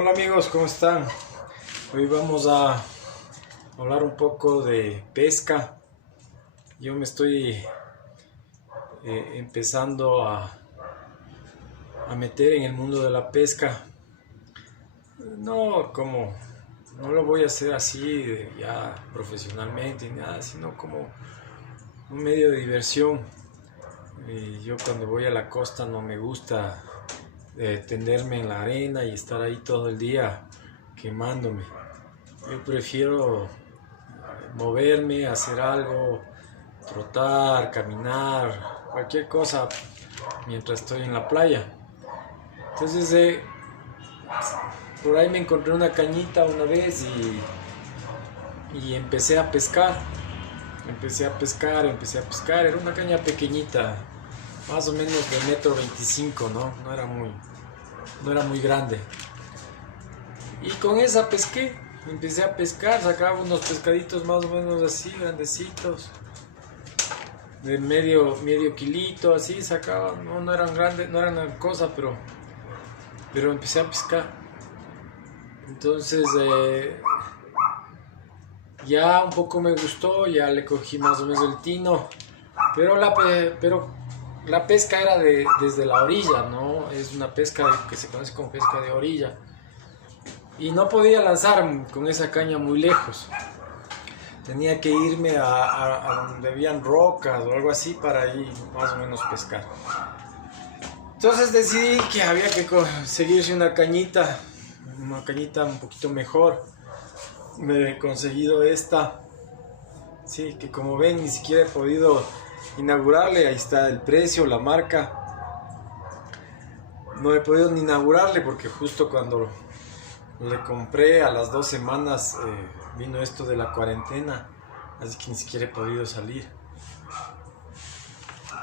Hola amigos, ¿cómo están? Hoy vamos a hablar un poco de pesca. Yo me estoy empezando a meter en el mundo de la pesca. No lo voy a hacer así ya profesionalmente ni nada, sino como un medio de diversión. Yo cuando voy a la costa no me gusta tenderme en la arena y estar ahí todo el día quemándome. Yo prefiero moverme, hacer algo, trotar, caminar, cualquier cosa mientras estoy en la playa. Entonces por ahí me encontré una cañita una vez y empecé a pescar. Empecé a pescar. Era una caña pequeñita, más o menos de 1,25 m, ¿no? No era muy grande. Y con esa empecé a pescar, sacaba unos pescaditos más o menos así, grandecitos, de medio kilito, así sacaba, no eran grandes, no eran gran cosa, pero empecé a pescar. Entonces ya un poco me gustó, ya le cogí más o menos el tino, pero la pesca era desde la orilla, ¿no? Es una pesca que se conoce como pesca de orilla. Y no podía lanzar con esa caña muy lejos. Tenía que irme a donde habían rocas o algo así para ir más o menos pescar. Entonces decidí que había que conseguirse una cañita un poquito mejor. Me he conseguido esta. Sí, que como ven ni siquiera he podido inaugurarle. Ahí está el precio, la marca. No he podido ni inaugurarle porque justo cuando le compré a las 2 semanas vino esto de la cuarentena, así que ni siquiera he podido salir.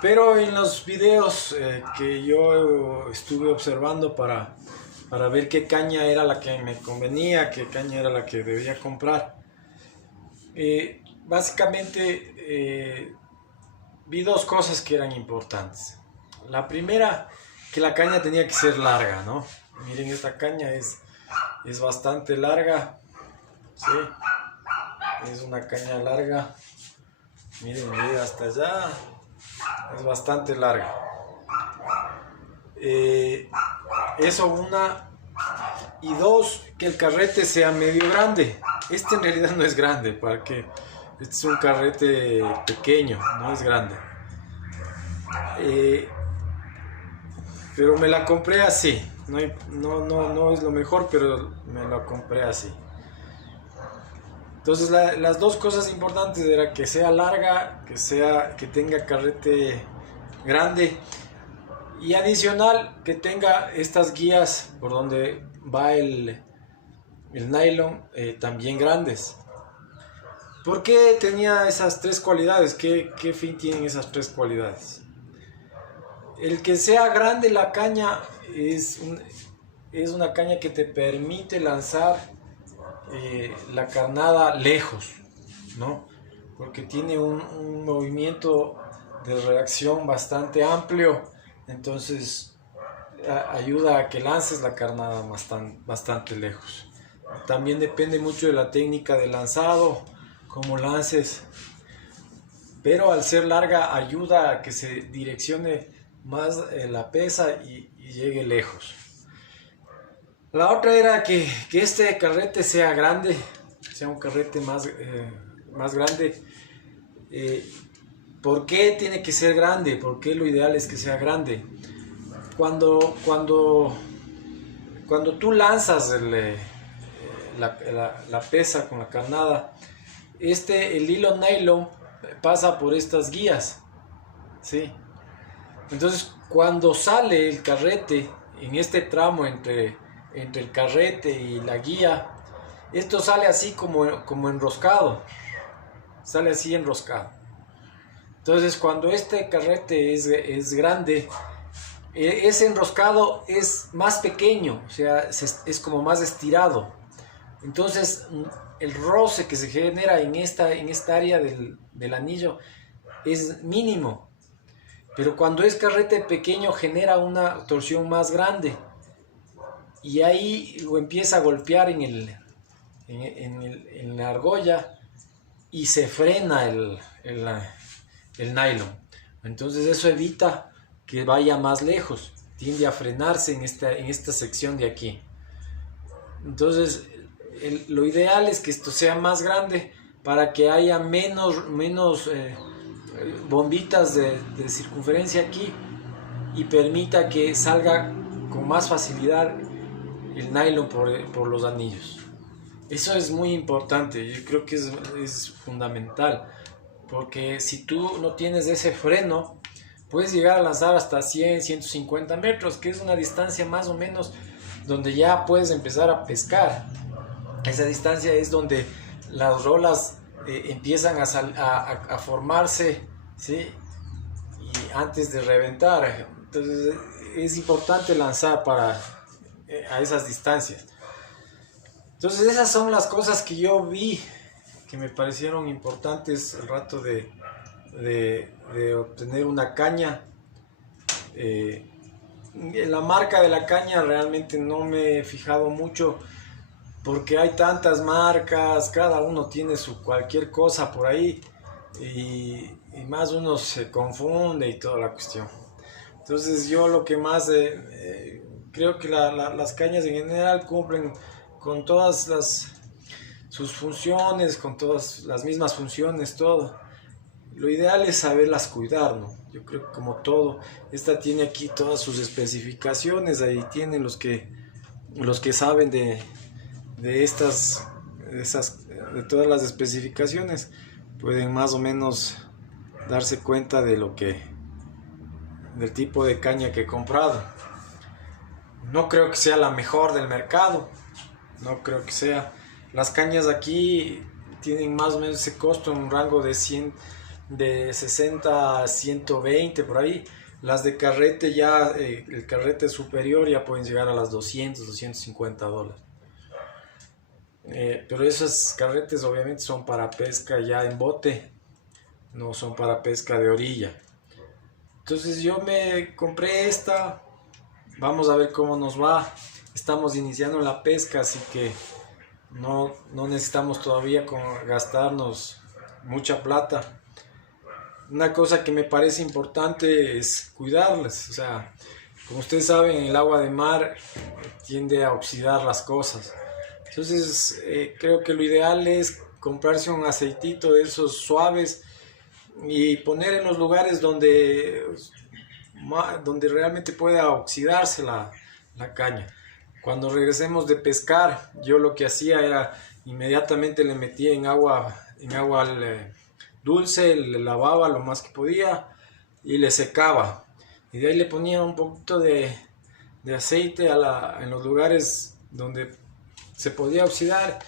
Pero en los videos que yo estuve observando para ver qué caña era la que me convenía, qué caña era la que debía comprar, básicamente vi dos cosas que eran importantes. La primera, que la caña tenía que ser larga, ¿no? Miren, esta caña es bastante larga, ¿sí? Es una caña larga, miren, hasta allá, es bastante larga. Eso una, y dos, que el carrete sea medio grande. Este en realidad no es grande, este es un carrete pequeño, no es grande. Pero me la compré así. No es lo mejor, pero me la compré así. Entonces las dos cosas importantes era que sea larga, que tenga carrete grande y adicional que tenga estas guías por donde va el nylon también grandes. ¿Por qué tenía esas tres cualidades? ¿Qué fin tienen esas tres cualidades? El que sea grande la caña es una caña que te permite lanzar la carnada lejos, ¿no? Porque tiene un movimiento de reacción bastante amplio, entonces ayuda a que lances la carnada bastante lejos. También depende mucho de la técnica de lanzado, cómo lances, pero al ser larga ayuda a que se direccione más la pesa y llegue lejos. La otra era que este carrete sea grande, sea un carrete más grande. ¿Por qué tiene que ser grande? ¿Por qué lo ideal es que sea grande? Cuando tú lanzas la pesa con la carnada, el hilo nylon pasa por estas guías, ¿sí? Entonces cuando sale el carrete en este tramo entre el carrete y la guía, esto sale así como enroscado, sale así enroscado. Entonces cuando este carrete es grande, ese enroscado es más pequeño, o sea, es como más estirado. Entonces el roce que se genera en esta área del anillo es mínimo. Pero cuando es carrete pequeño genera una torsión más grande y ahí lo empieza a golpear en la argolla y se frena el nylon. Entonces eso evita que vaya más lejos, tiende a frenarse en esta sección de aquí. Entonces lo ideal es que esto sea más grande para que haya menos bombitas de circunferencia aquí y permita que salga con más facilidad el nylon por los anillos. Eso es muy importante, yo creo que es fundamental, porque si tú no tienes ese freno, puedes llegar a lanzar hasta 100, 150 metros, que es una distancia más o menos donde ya puedes empezar a pescar. Esa distancia es donde las rolas empiezan a formarse, ¿sí? Y antes de reventar. Entonces es importante lanzar a esas distancias. Entonces esas son las cosas que yo vi que me parecieron importantes el rato de obtener una caña. La marca de la caña realmente no me he fijado mucho, porque hay tantas marcas, cada uno tiene su cualquier cosa por ahí, y más uno se confunde y toda la cuestión. Entonces yo lo que más creo que las cañas en general cumplen con todas sus funciones, con todas las mismas funciones, todo. Lo ideal es saberlas cuidar, ¿no? Yo creo que como todo, esta tiene aquí todas sus especificaciones, ahí tienen los que saben de todas las especificaciones, pueden más o menos darse cuenta del tipo de caña que he comprado. No creo que sea la mejor del mercado, no creo que sea. Las cañas aquí tienen más o menos ese costo en un rango de 60 a 120 por ahí. Las de carrete ya, el carrete superior ya pueden llegar a las 200, 250 dólares. Pero esos carretes obviamente son para pesca ya en bote, no son para pesca de orilla. Entonces yo me compré esta, vamos a ver cómo nos va. Estamos iniciando la pesca, así que no necesitamos todavía gastarnos mucha plata. Una cosa que me parece importante es cuidarlas. O sea, como ustedes saben, el agua de mar tiende a oxidar las cosas. Entonces creo que lo ideal es comprarse un aceitito de esos suaves y poner en los lugares donde realmente pueda oxidarse la caña. Cuando regresemos de pescar, yo lo que hacía era inmediatamente le metía en agua dulce, le lavaba lo más que podía y le secaba. Y de ahí le ponía un poquito de aceite en los lugares donde se podía oxidar.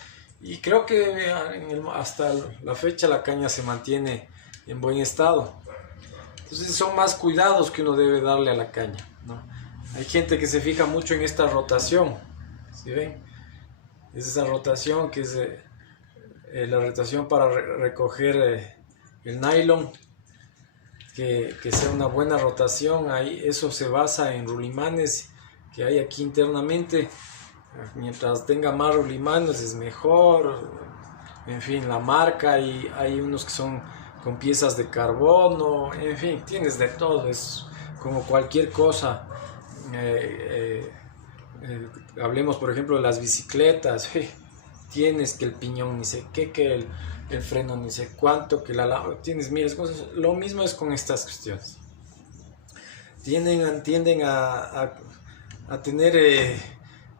Y creo que hasta la fecha la caña se mantiene en buen estado. Entonces son más cuidados que uno debe darle a la caña, ¿no? Hay gente que se fija mucho en esta rotación, ¿sí ven? Es esa rotación que es la rotación para recoger el nylon, que sea una buena rotación. Ahí eso se basa en rulimanes que hay aquí internamente. Mientras tenga más rulimanes es mejor. En fin, la marca, y hay unos que son con piezas de carbono, en fin, tienes de todo, es como cualquier cosa. Hablemos por ejemplo de las bicicletas, tienes que el piñón ni sé qué, que el freno ni sé cuánto, que tienes miles de cosas. Lo mismo es con estas cuestiones, tienden a tener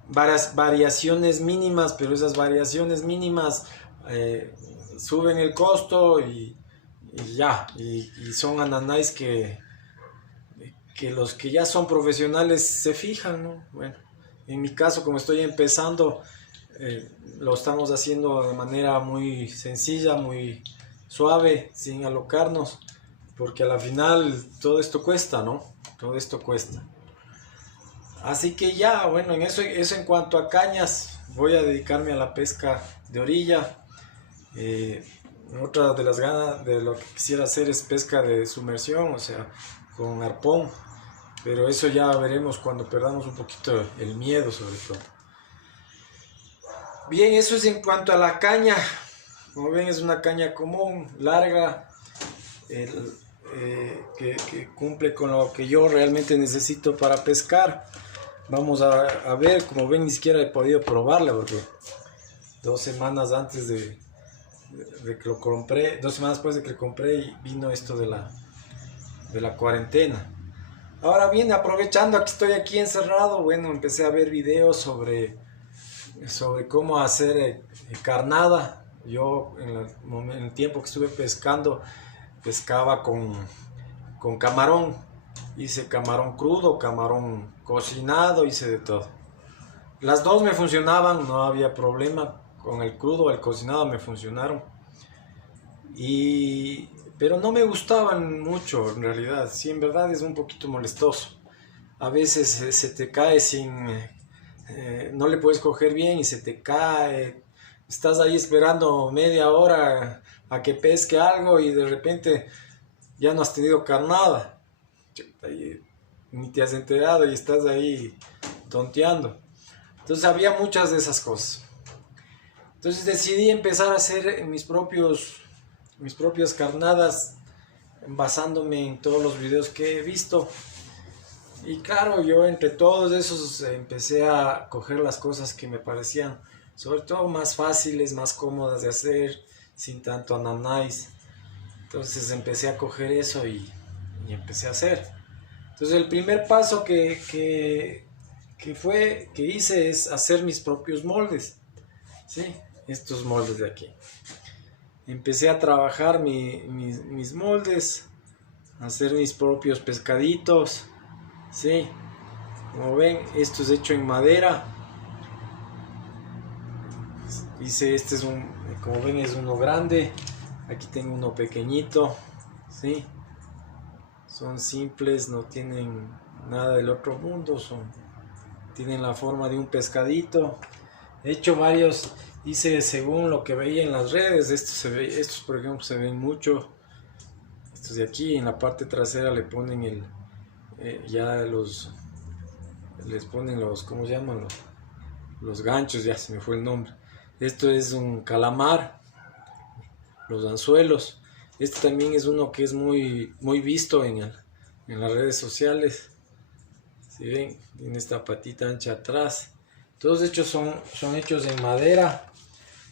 varias variaciones mínimas, pero esas variaciones mínimas suben el costo y son ananáis que los que ya son profesionales se fijan, ¿no? Bueno, en mi caso, como estoy empezando, lo estamos haciendo de manera muy sencilla, muy suave, sin alocarnos, porque a la final todo esto cuesta, ¿no? Todo esto cuesta. Así que ya, bueno, en eso en cuanto a cañas, voy a dedicarme a la pesca de orilla. Otra de las ganas de lo que quisiera hacer es pesca de sumersión, o sea, con arpón. pero eso ya veremos cuando perdamos un poquito el miedo sobre todo. Bien, eso es en cuanto a la caña. Como ven, es una caña común, larga, que cumple con lo que yo realmente necesito para pescar. Vamos a ver, como ven, ni siquiera he podido probarla porque 2 semanas antes de que lo compré, 2 semanas después de que lo compré, y vino esto de la cuarentena. Ahora bien, aprovechando que estoy aquí encerrado, bueno, empecé a ver videos sobre cómo hacer carnada. Yo en el tiempo que estuve pescando, pescaba con camarón. Hice camarón crudo, camarón cocinado, hice de todo. Las dos me funcionaban, no había problema. Con el crudo o el cocinado me funcionaron. Pero no me gustaban mucho en realidad. Sí, en verdad es un poquito molestoso. A veces se te cae no le puedes coger bien y se te cae. Estás ahí esperando media hora a que pesque algo y de repente ya no has tenido carnada. Ni te has enterado y estás ahí tonteando. Entonces había muchas de esas cosas. Entonces decidí empezar a hacer mis propias carnadas basándome en todos los videos que he visto. Y claro, yo entre todos esos empecé a coger las cosas que me parecían sobre todo más fáciles, más cómodas de hacer, sin tanto ananáis. Entonces empecé a coger eso y empecé a hacer. Entonces el primer paso que hice es hacer mis propios moldes, ¿sí? Estos moldes de aquí. Empecé a trabajar mis moldes, a hacer mis propios pescaditos, ¿sí? Como ven, esto es hecho en madera. Hice como ven, es uno grande. Aquí tengo uno pequeñito, ¿sí? Son simples, no tienen nada del otro mundo, tienen la forma de un pescadito. He hecho varios, hice según lo que veía en las redes. Estos por ejemplo se ven mucho. Estos de aquí, en la parte trasera le ponen les ponen ¿cómo se llaman? Los ganchos, ya se me fue el nombre. Esto es un calamar, los anzuelos. Este también es uno que es muy, muy visto en las redes sociales. Si ven, tiene esta patita ancha atrás. Todos hechos son hechos en madera.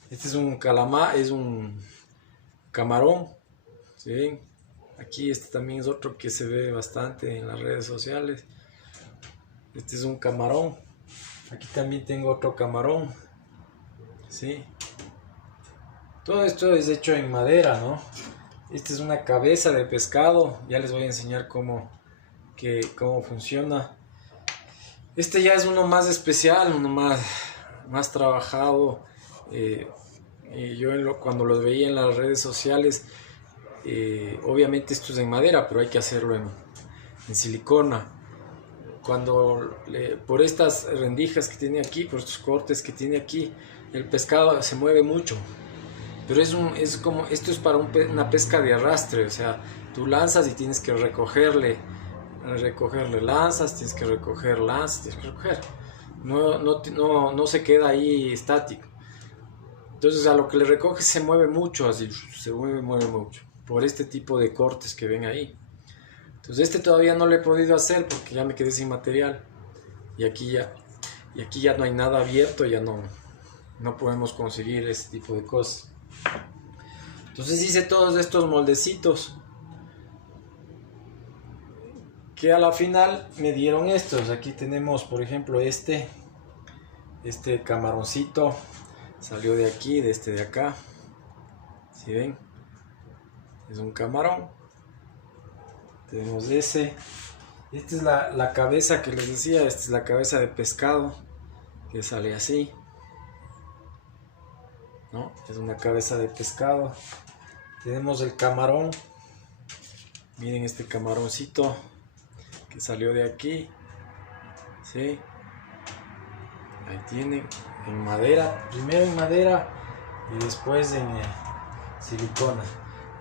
Este es un calamar, es un camarón. ¿Sí ven? Aquí este también es otro que se ve bastante en las redes sociales. Este es un camarón. Aquí también tengo otro camarón. ¿Sí? Todo esto es hecho en madera, ¿no? Esta es una cabeza de pescado. Ya les voy a enseñar cómo funciona. Este ya es uno más especial, uno más trabajado. Yo cuando los veía en las redes sociales, obviamente esto es en madera, pero hay que hacerlo en silicona. Por estas rendijas que tiene aquí, por estos cortes que tiene aquí, el pescado se mueve mucho. Pero esto es para una pesca de arrastre, o sea, tú lanzas y tienes que recogerle, lanzas, tienes que recoger. No se queda ahí estático. Entonces a lo que le recoges se mueve mucho, así, se mueve mucho, por este tipo de cortes que ven ahí. Entonces este todavía no lo he podido hacer porque ya me quedé sin material. Y aquí ya no hay nada abierto, ya no podemos conseguir ese tipo de cosas. Entonces hice todos estos moldecitos que a la final me dieron estos. Aquí tenemos por ejemplo este camaroncito, salió de aquí, de acá. ¿Sí ven? Es un camarón. Tenemos esta es la cabeza que les decía, esta es la cabeza de pescado que sale así, ¿no? Es una cabeza de pescado. Tenemos el camarón, miren este camaroncito que salió de aquí, ¿sí? Ahí tienen, en madera, primero en madera y después en silicona.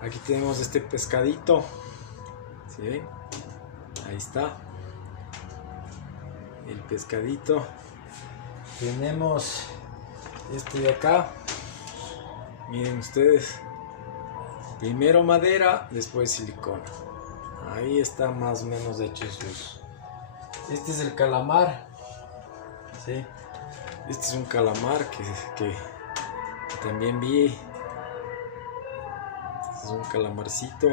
Aquí tenemos este pescadito, ¿sí ven? Ahí está. el pescadito. Tenemos este de acá, miren ustedes, primero madera, después silicona. Ahí está más o menos hecho sus. Este es el calamar, ¿sí? Este es un calamar que también vi. Este es un calamarcito.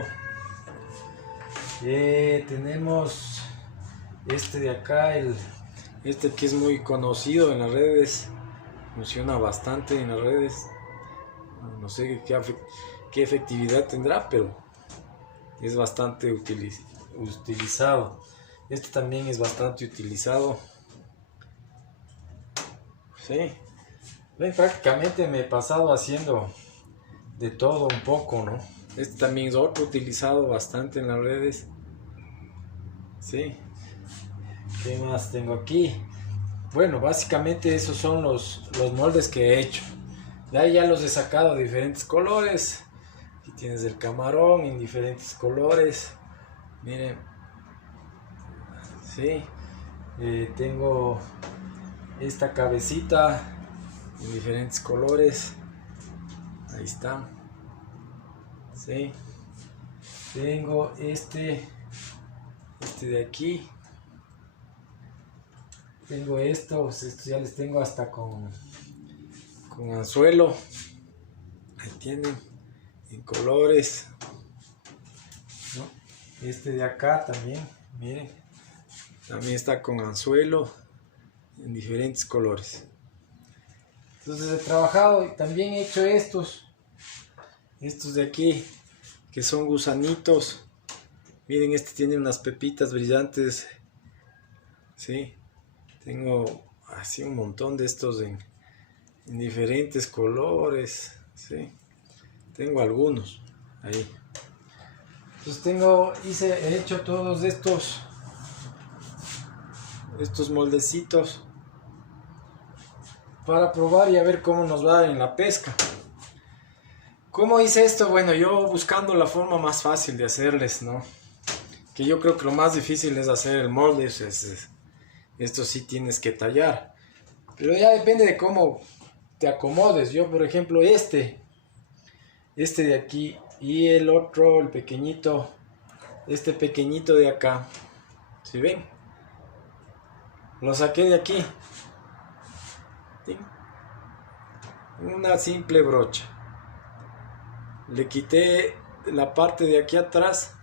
Tenemos este de acá, este que es muy conocido en las redes, funciona bastante en las redes. No sé qué efectividad tendrá, pero es bastante utilizado. Este también es bastante utilizado. Sí, prácticamente me he pasado haciendo de todo un poco, ¿no? Este también es otro utilizado bastante en las redes. Sí. ¿Qué más tengo aquí? Bueno, básicamente esos son los moldes que he hecho. De ahí ya los he sacado de diferentes colores. Aquí tienes el camarón en diferentes colores. Miren. Sí. Tengo esta cabecita en diferentes colores. Ahí está. Sí. Tengo este de aquí. Tengo estos ya les tengo hasta con anzuelo. Ahí tienen, en colores, ¿no? Este de acá también, miren, también está con anzuelo en diferentes colores. Entonces he trabajado y también he hecho estos de aquí, que son gusanitos. Miren, este tiene unas pepitas brillantes. Sí, tengo así un montón de estos en diferentes colores. Sí, tengo algunos ahí. Entonces he hecho todos estos moldecitos para probar y a ver cómo nos va en la pesca. ¿Cómo hice esto? Bueno, yo buscando la forma más fácil de hacerles, ¿no? Que yo creo que lo más difícil es hacer el molde. Esto sí tienes que tallar, pero ya depende de cómo te acomodes. Yo, por ejemplo, este de aquí y el otro, el pequeñito, este pequeñito de acá, ¿sí ven? Lo saqué de aquí. ¿Sí? Una simple brocha. Le quité la parte de aquí atrás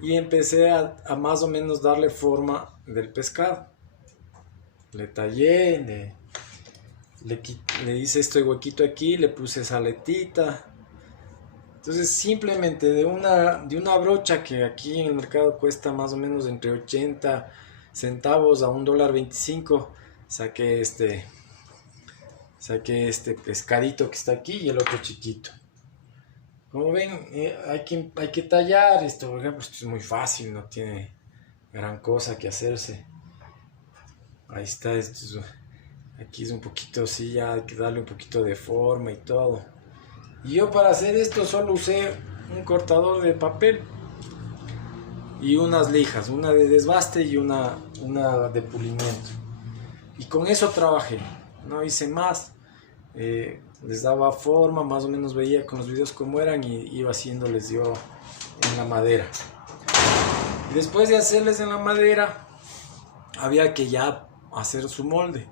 y empecé a más o menos darle forma del pescado. Le tallé, le hice este huequito aquí, le puse saletita. Entonces simplemente de una brocha que aquí en el mercado cuesta más o menos entre 80 centavos a $1.25, saqué este pescadito que está aquí y el otro chiquito. Como ven, hay que tallar esto. Por ejemplo, esto es muy fácil, no tiene gran cosa que hacerse. Ahí está, aquí es un poquito así, ya hay que darle un poquito de forma y todo. Y yo para hacer esto solo usé un cortador de papel y unas lijas, una de desbaste y una de pulimiento. Y con eso trabajé, no hice más. Les daba forma, más o menos veía con los videos cómo eran y iba haciéndoles yo en la madera. Y después de hacerles en la madera, había que ya hacer su molde.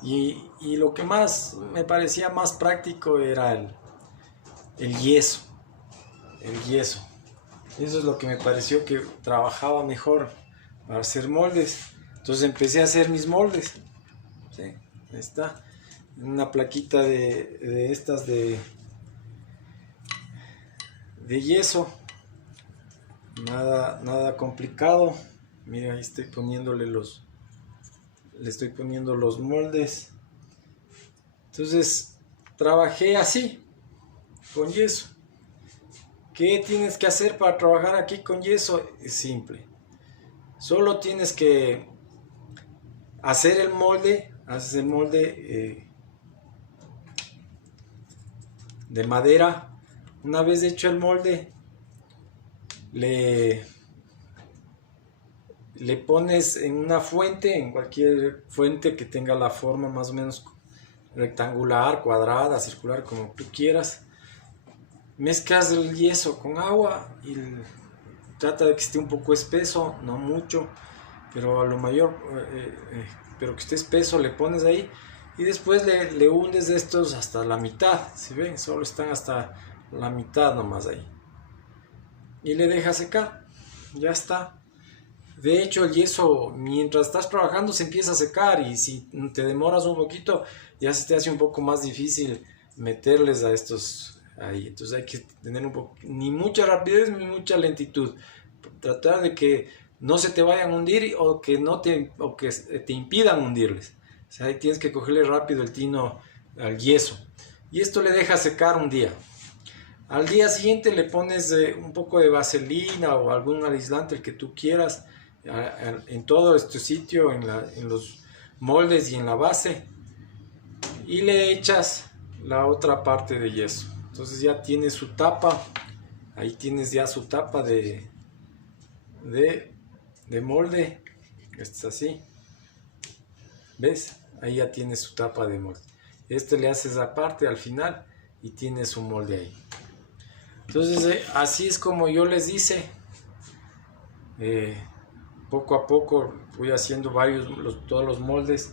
Y lo que más me parecía más práctico era el yeso. El yeso. Eso es lo que me pareció que trabajaba mejor para hacer moldes. Entonces empecé a hacer mis moldes. ¿Sí? Ahí está. Una plaquita de estas de yeso. Nada complicado. Mira, ahí estoy poniéndole le estoy poniendo los moldes. Entonces trabajé así, con yeso. ¿Qué tienes que hacer para trabajar aquí con yeso? Es simple. Solo tienes que hacer el molde. Haces el molde de madera. Una vez hecho el molde, le le pones en una fuente, en cualquier fuente que tenga la forma más o menos rectangular, cuadrada, circular, como tú quieras. Mezclas el yeso con agua y trata de que esté un poco espeso, no mucho, pero a lo mayor, pero que esté espeso, le pones ahí y después le hundes de estos hasta la mitad. Si ven, solo están hasta la mitad nomás ahí y le dejas secar. Ya está. De hecho, el yeso, mientras estás trabajando, se empieza a secar, y si te demoras un poquito, ya se te hace un poco más difícil meterles a estos ahí. Entonces hay que tener un poco, ni mucha rapidez ni mucha lentitud. Tratar de que no se te vayan a hundir o que te impidan hundirles. O sea, ahí tienes que cogerle rápido el tino al yeso. Y esto le deja secar un día. Al día siguiente le pones un poco de vaselina o algún aislante, el que tú quieras, en todo este sitio, en los moldes y en la base, y le echas la otra parte de yeso. Entonces ya tienes su tapa, ahí tienes ya su tapa de molde. Este es así, ¿ves? Ahí ya tienes su tapa de molde. Este le haces aparte al final y tienes su molde ahí. Entonces así es como yo les hice. Poco a poco fui haciendo todos los moldes.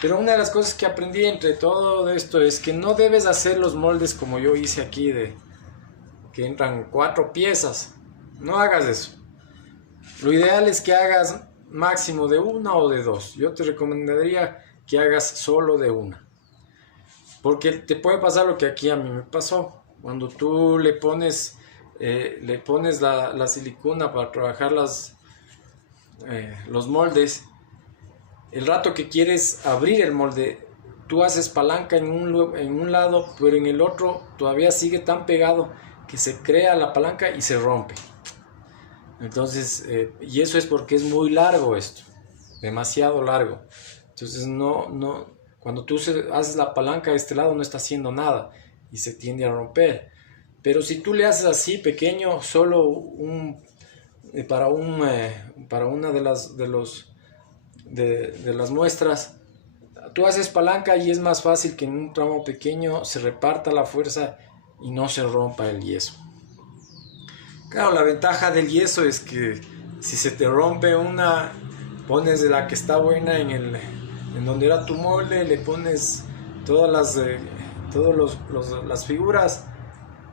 Pero una de las cosas que aprendí entre todo esto es que no debes hacer los moldes como yo hice aquí, de que entran 4 piezas. No hagas eso. Lo ideal es que hagas máximo de 1 o de 2. Yo te recomendaría que hagas solo de 1. Porque te puede pasar lo que aquí a mí me pasó. Cuando tú le pones la silicona para trabajar los moldes, el rato que quieres abrir el molde, tú haces palanca en un lado, pero en el otro todavía sigue tan pegado que se crea la palanca y se rompe. Entonces, y eso es porque es muy largo esto, demasiado largo. Entonces cuando tú haces la palanca de este lado no está haciendo nada y se tiende a romper. Pero si tú le haces así pequeño, solo para una de las muestras, tú haces palanca y es más fácil que en un tramo pequeño se reparta la fuerza y no se rompa el yeso. Claro, la ventaja del yeso es que si se te rompe una, pones de la que está buena en donde era tu molde, le pones todas las figuras,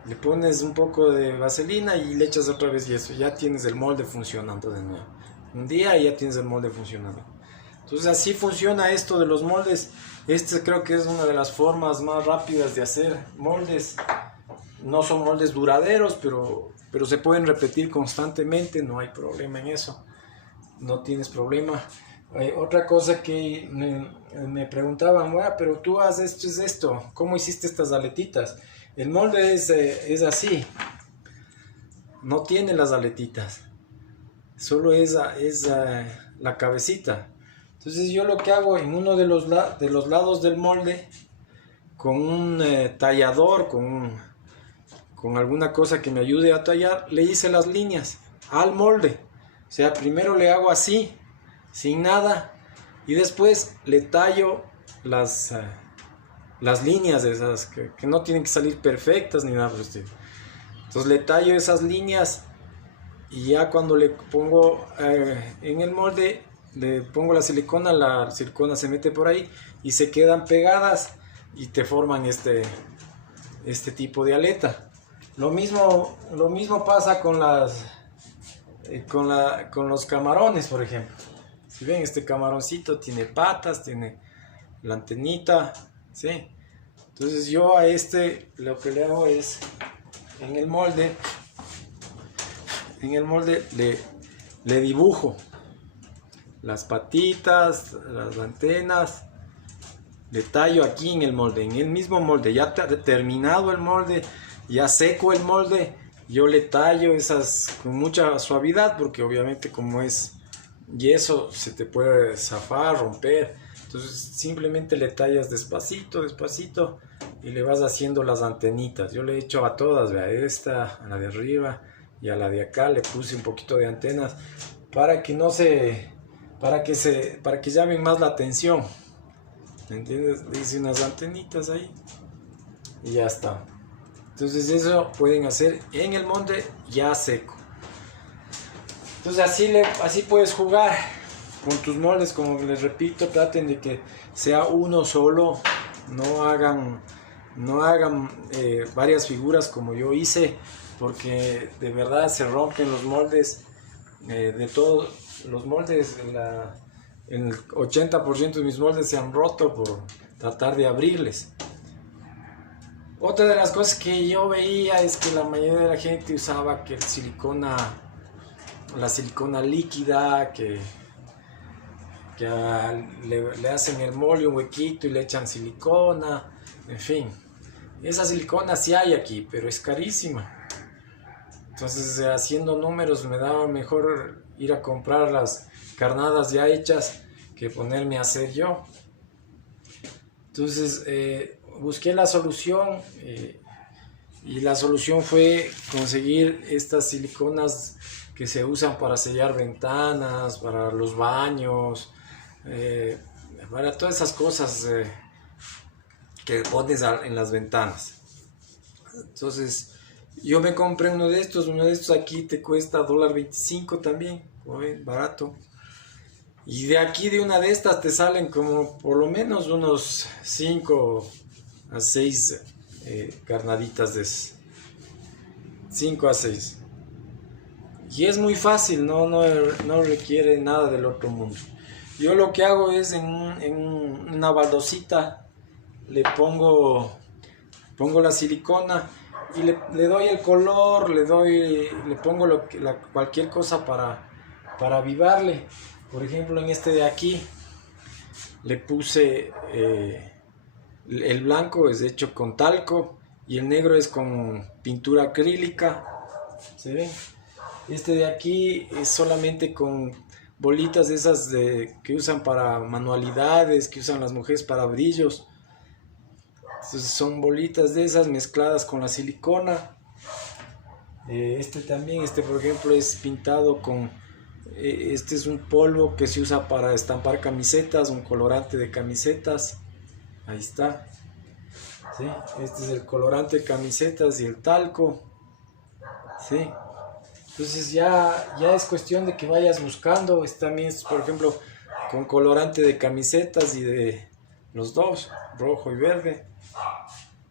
le pones un poco de vaselina y le echas otra vez yeso. Ya tienes el molde funcionando de nuevo. Un día y ya tienes el molde funcionando. Entonces así funciona esto de los moldes. Creo que es una de las formas más rápidas de hacer moldes. No son moldes duraderos, pero se pueden repetir constantemente, no hay problema en eso. No tienes problema. Otra cosa que me preguntaban, pero tú haces esto, ¿cómo hiciste estas aletitas? El molde es así, no tiene las aletitas, solo es la cabecita. Entonces yo lo que hago en uno de los lados del molde, con un tallador, con alguna cosa que me ayude a tallar, le hice las líneas al molde. O sea, primero le hago así, sin nada, y después le tallo las líneas de esas que no tienen que salir perfectas ni nada por el estilo. Entonces le tallo esas líneas y ya cuando le pongo en el molde, le pongo la silicona se mete por ahí y se quedan pegadas y te forman este tipo de aleta. Lo mismo pasa con los camarones, por ejemplo. Si ven, este camaroncito tiene patas, tiene la antenita, ¿sí? Entonces yo a lo que le hago es, en el molde le dibujo las patitas, las antenas, le tallo aquí en el mismo molde, ya terminado el molde, ya seco el molde, yo le tallo esas con mucha suavidad, porque obviamente como es yeso se te puede zafar, romper. Entonces simplemente le tallas despacito y le vas haciendo las antenitas. Yo le he hecho a todas, a esta, a la de arriba y a la de acá le puse un poquito de antenas para que no se, para que llamen más la atención, ¿me entiendes? Le hice unas antenitas ahí y ya está. Entonces eso pueden hacer en el molde ya seco. Entonces así puedes jugar con tus moldes, como les repito, traten de que sea uno solo, no hagan varias figuras como yo hice, porque de verdad se rompen los moldes, de todos los moldes, el 80% de mis moldes se han roto por tratar de abrirles. Otra de las cosas que yo veía es que la mayoría de la gente usaba que la silicona líquida, que le hacen el molde un huequito y le echan silicona, en fin. Esa silicona sí hay aquí, pero es carísima. Entonces, haciendo números, me daba mejor ir a comprar las carnadas ya hechas que ponerme a hacer yo. Entonces, busqué la solución, y la solución fue conseguir estas siliconas que se usan para sellar ventanas, para los baños, para todas esas cosas que pones en las ventanas. Entonces yo me compré uno de estos aquí te cuesta $1.25 también, barato. Y de aquí, de una de estas, te salen como por lo menos unos 5 a 6 carnaditas de 5 a 6. Y es muy fácil, no requiere nada del otro mundo. Yo lo que hago es en una baldosita, le pongo la silicona y le doy el color, le pongo cualquier cosa para avivarle. Por ejemplo, en este de aquí le puse el blanco, es hecho con talco, y el negro es con pintura acrílica. ¿Se ven? Este de aquí es solamente con bolitas de esas que usan para manualidades, que usan las mujeres para brillos. Entonces son bolitas de esas mezcladas con la silicona. Este también, por ejemplo, es pintado con... este es un polvo que se usa para estampar camisetas, un colorante de camisetas. Ahí está. ¿Sí? Este es el colorante de camisetas y el talco. ¿Sí? Entonces ya es cuestión de que vayas buscando. Este también es, por ejemplo, con colorante de camisetas y de los dos, rojo y verde.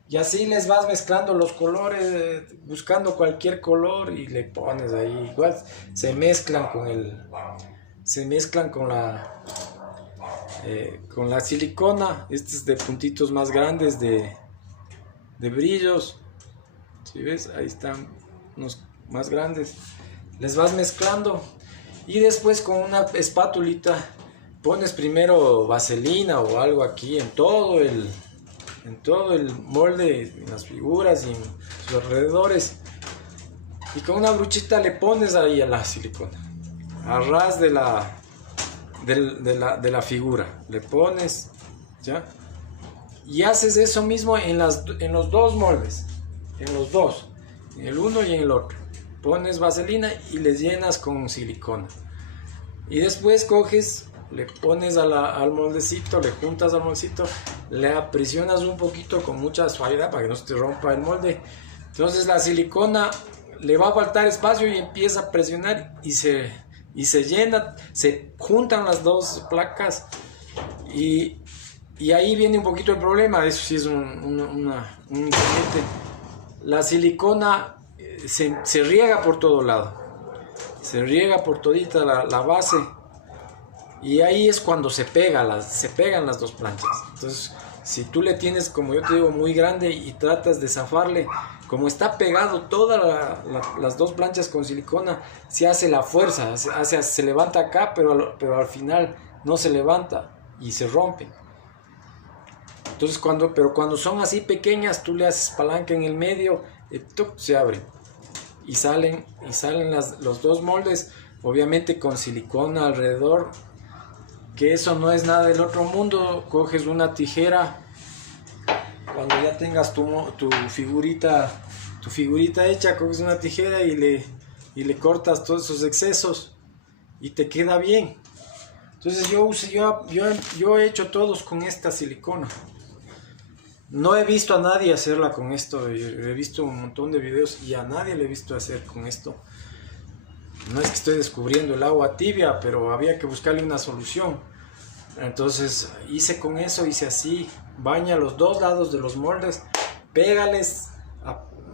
Y así les vas mezclando los colores, buscando cualquier color y le pones ahí. Igual se mezclan con la silicona. Este es de puntitos más grandes de brillos. ¿Sí ves? Ahí están unos más grandes. Les vas mezclando y después con una espátulita pones primero vaselina o algo aquí en todo el molde, en las figuras y en sus alrededores, y con una brochita le pones ahí a la silicona a ras de la figura, le pones ya, y haces eso mismo en los dos moldes, en los dos, en el uno y en el otro. Pones vaselina y les llenas con silicona, y después coges, le pones al moldecito, le juntas al moldecito, le presionas un poquito con mucha suavidad para que no se te rompa el molde. Entonces la silicona le va a faltar espacio y empieza a presionar y se llena, se juntan las dos placas, y ahí viene un poquito el problema. Eso sí es un inconveniente. La silicona se riega por todo lado, se riega por todita la base. Y ahí es cuando se pegan las dos planchas. Entonces, si tú le tienes, como yo te digo, muy grande y tratas de zafarle, como está pegado todas las dos planchas con silicona, se hace la fuerza, se levanta acá, pero al final no se levanta y se rompe. Entonces, cuando son así pequeñas, tú le haces palanca en el medio, se abren y salen los dos moldes, obviamente con silicona alrededor. Que eso no es nada del otro mundo. Coges una tijera, cuando ya tengas tu figurita hecha, coges una tijera y le cortas todos esos excesos, y te queda bien. Entonces yo he hecho todos con esta silicona. No he visto a nadie hacerla con esto. He visto un montón de videos y a nadie le he visto hacer con esto. No es que estoy descubriendo el agua tibia, pero había que buscarle una solución. Entonces hice con eso, hice así. Baña los dos lados de los moldes, pégales,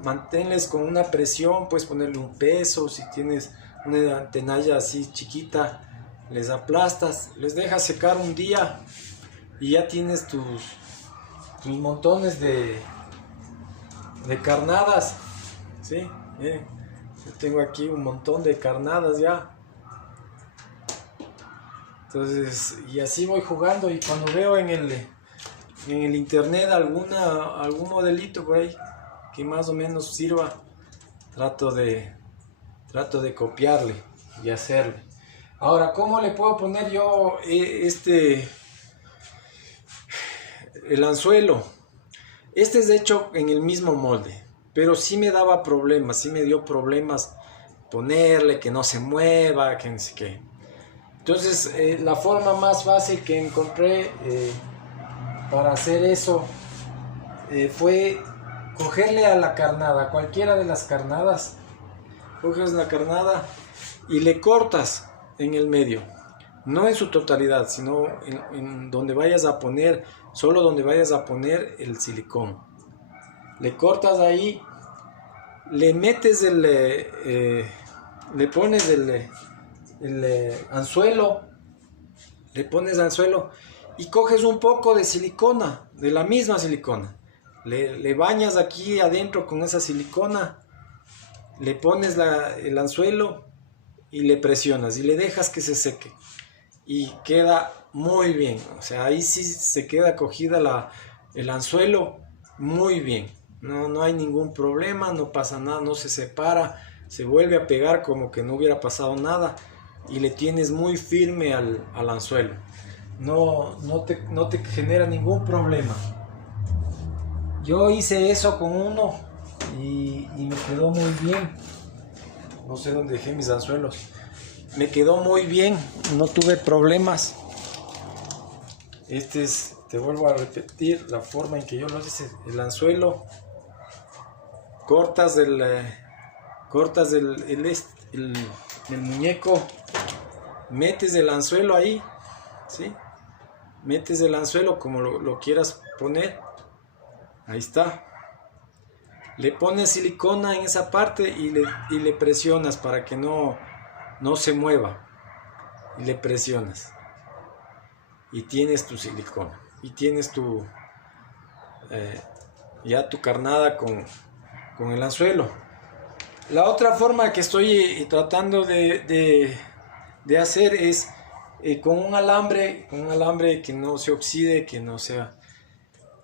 manténles con una presión, puedes ponerle un peso, si tienes una tenalla así chiquita, les aplastas, les dejas secar un día y ya tienes tus montones de carnadas, ¿sí? Yo tengo aquí un montón de carnadas ya. Entonces, y así voy jugando, y cuando veo en el internet algún modelito por ahí que más o menos sirva, trato de copiarle y hacerle. Ahora, ¿cómo le puedo poner yo el anzuelo? Este es de hecho en el mismo molde, pero sí me daba problemas, sí me dio problemas ponerle, que no se mueva, que no sé qué. Entonces, la forma más fácil que encontré para hacer eso fue cogerle a la carnada, cualquiera de las carnadas, coges la carnada y le cortas en el medio, no en su totalidad, sino en donde vayas a poner, solo donde vayas a poner el silicón. Le cortas ahí, le metes le pones el anzuelo, le pones anzuelo y coges un poco de silicona, de la misma silicona, le bañas aquí adentro con esa silicona, le pones el anzuelo y le presionas y le dejas que se seque y queda muy bien. O sea, ahí sí se queda cogida el anzuelo muy bien, no hay ningún problema, no pasa nada, no se separa, se vuelve a pegar como que no hubiera pasado nada y le tienes muy firme al anzuelo, no te genera ningún problema. Yo hice eso con uno y me quedó muy bien. No sé dónde dejé mis anzuelos. Me quedó muy bien, no tuve problemas. Te vuelvo a repetir la forma en que yo lo hice. El anzuelo, cortas el muñeco, metes el anzuelo ahí, ¿sí? Metes el anzuelo como lo quieras poner. Ahí está. Le pones silicona en esa parte y le presionas para que no se mueva. Y le presionas. Y tienes tu silicona. Y tienes ya tu carnada con el anzuelo. La otra forma que estoy tratando de hacer es con un alambre que no se oxide, que no sea...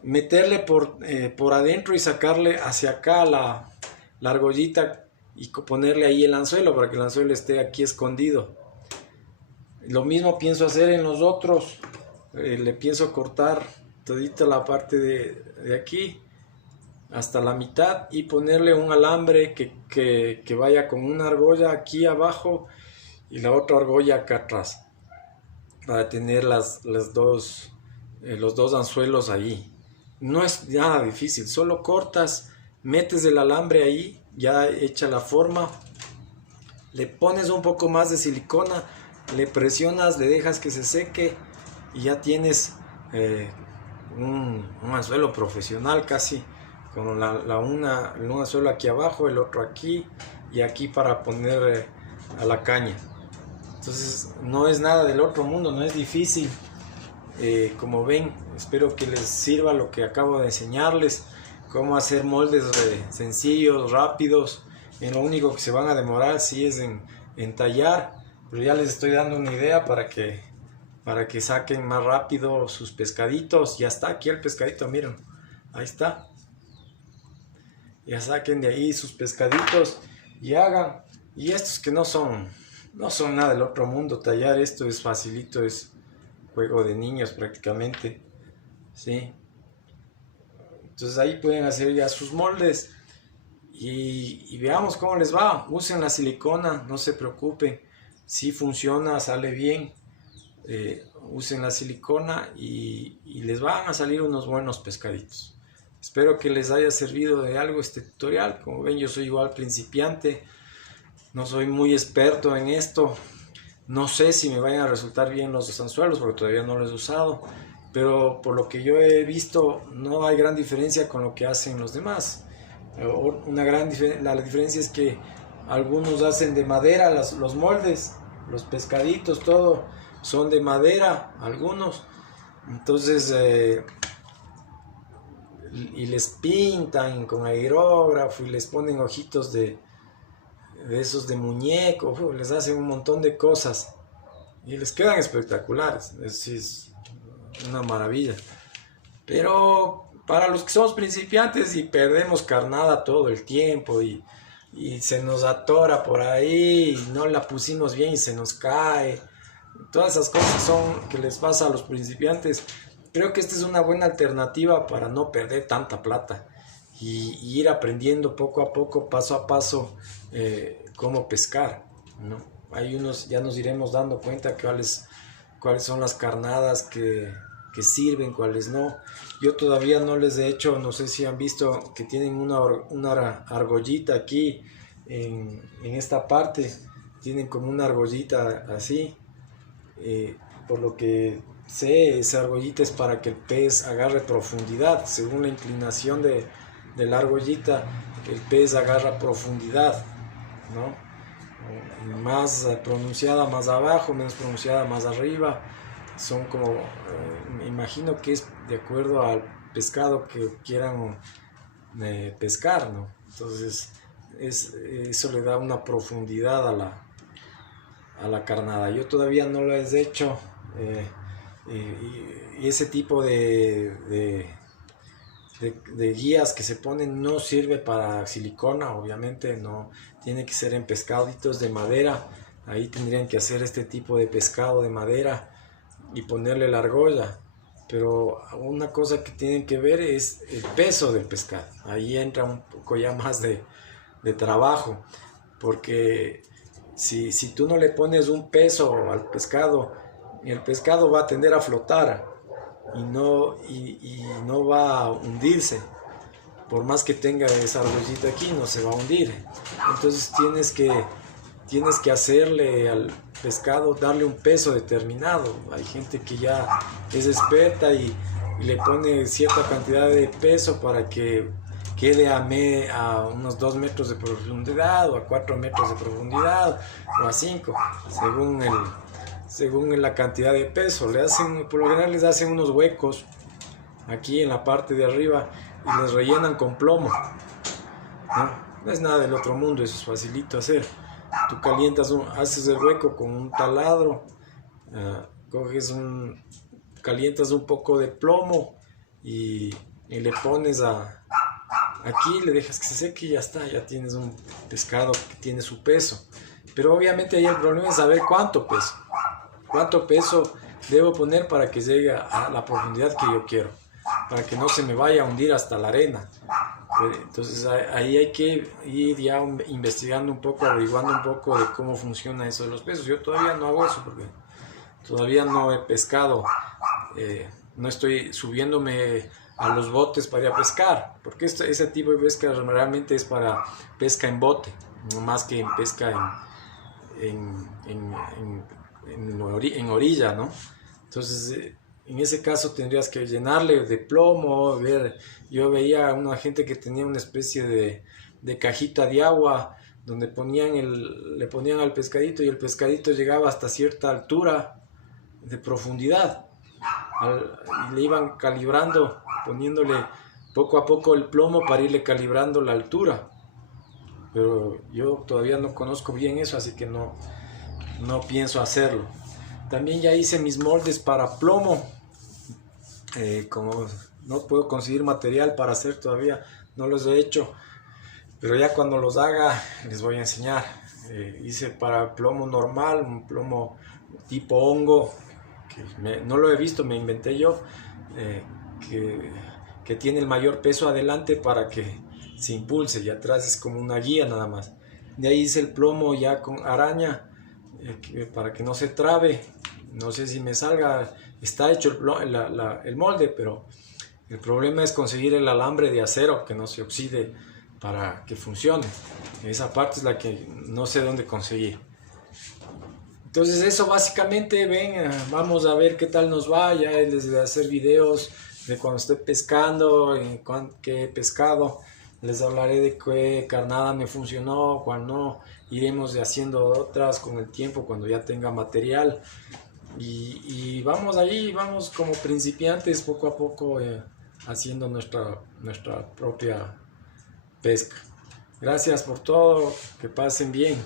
meterle por adentro y sacarle hacia acá la argollita y ponerle ahí el anzuelo para que el anzuelo esté aquí escondido. Lo mismo pienso hacer en los otros. Le pienso cortar todita la parte de aquí hasta la mitad y ponerle un alambre que vaya con una argolla aquí abajo y la otra argolla acá atrás para tener los dos anzuelos ahí. No es nada difícil, solo cortas, metes el alambre ahí, ya hecha la forma, le pones un poco más de silicona, le presionas, le dejas que se seque y ya tienes un anzuelo profesional casi, con un anzuelo aquí abajo, el otro aquí y aquí para poner a la caña. Entonces no es nada del otro mundo, no es difícil. Como ven, espero que les sirva lo que acabo de enseñarles, cómo hacer moldes sencillos, rápidos. Lo único que se van a demorar sí es en tallar, pero ya les estoy dando una idea para que saquen más rápido sus pescaditos. Ya está aquí el pescadito, miren, ahí está. Ya saquen de ahí sus pescaditos y hagan. Y estos que no son nada del otro mundo, tallar esto es facilito, es juego de niños prácticamente, ¿sí? Entonces ahí pueden hacer ya sus moldes y veamos cómo les va. Usen la silicona, no se preocupen, sí funciona, sale bien. Usen la silicona y les van a salir unos buenos pescaditos. Espero que les haya servido de algo este tutorial. Como ven, yo soy igual principiante, no soy muy experto en esto. No sé si me vayan a resultar bien los anzuelos porque todavía no los he usado, pero por lo que yo he visto no hay gran diferencia con lo que hacen los demás. La diferencia es que algunos hacen de madera los moldes, los pescaditos, todo son de madera, algunos. Entonces, y les pintan con aerógrafo y les ponen ojitos de esos de muñeco, les hacen un montón de cosas y les quedan espectaculares. Es una maravilla. Pero para los que somos principiantes y perdemos carnada todo el tiempo y se nos atora por ahí, y no la pusimos bien y se nos cae, todas esas cosas son que les pasa a los principiantes. Creo que esta es una buena alternativa para no perder tanta plata y ir aprendiendo poco a poco, paso a paso, cómo pescar, ¿no? Hay unos, ya nos iremos dando cuenta cuáles son las carnadas que sirven, cuáles no. Yo todavía no les he hecho, no sé si han visto que tienen una argollita aquí en esta parte, tienen como una argollita así, por lo que sé, esa argollita es para que el pez agarre profundidad. Según la inclinación de la argollita, el pez agarra profundidad, ¿no? Más pronunciada más abajo, menos pronunciada más arriba. Son como, me imagino que es de acuerdo al pescado que quieran pescar, ¿no? Entonces eso le da una profundidad a la carnada. Yo todavía no lo he hecho, y ese tipo de guías que se ponen no sirve para silicona, obviamente no, tiene que ser en pescaditos de madera. Ahí tendrían que hacer este tipo de pescado de madera y ponerle la argolla. Pero una cosa que tienen que ver es el peso del pescado. Ahí entra un poco ya más de trabajo, porque si tú no le pones un peso al pescado, el pescado va a tender a flotar y no va a hundirse. Por más que tenga esa argollita aquí, no se va a hundir. Entonces tienes que hacerle al pescado, darle un peso determinado. Hay gente que ya es experta y le pone cierta cantidad de peso para que quede a unos 2 metros de profundidad, o a 4 metros de profundidad, o a 5, según la cantidad de peso. Por lo general les hacen unos huecos aquí en la parte de arriba y les rellenan con plomo, ¿no? No es nada del otro mundo, eso es facilito hacer. Tú haces el hueco con un taladro, calientas un poco de plomo y le pones aquí, le dejas que se seque y ya está, ya tienes un pescado que tiene su peso. Pero obviamente ahí el problema es saber cuánto peso debo poner para que llegue a la profundidad que yo quiero, para que no se me vaya a hundir hasta la arena. Entonces ahí hay que ir ya investigando un poco, averiguando un poco de cómo funciona eso de los pesos. Yo todavía no hago eso porque todavía no he pescado, no estoy subiéndome a los botes para ir a pescar, porque ese tipo de pesca realmente es para pesca en bote, no más que en pesca en orilla, ¿no? Entonces en ese caso tendrías que llenarle de plomo. Yo veía a una gente que tenía una especie de cajita de agua donde le ponían al pescadito y el pescadito llegaba hasta cierta altura de profundidad, y le iban calibrando, poniéndole poco a poco el plomo para irle calibrando la altura. Pero yo todavía no conozco bien eso, así que no pienso hacerlo. También ya hice mis moldes para plomo. Como no puedo conseguir material para hacer todavía, no los he hecho, pero ya cuando los haga les voy a enseñar. Hice para plomo normal, un plomo tipo hongo, que no lo he visto, me inventé yo, que tiene el mayor peso adelante para que se impulse, y atrás es como una guía nada más. De ahí hice el plomo ya con araña, para que no se trabe. No sé si me salga, está hecho el molde, pero el problema es conseguir el alambre de acero que no se oxide para que funcione. Esa parte es la que no sé dónde conseguir. Entonces eso básicamente, ven, vamos a ver qué tal nos va. Ya les voy a hacer videos de cuando estoy pescando, qué he pescado. Les hablaré de qué carnada me funcionó, cuál no. Iremos haciendo otras con el tiempo cuando ya tenga material. Y vamos ahí, vamos como principiantes poco a poco haciendo nuestra propia pesca. Gracias por todo, que pasen bien.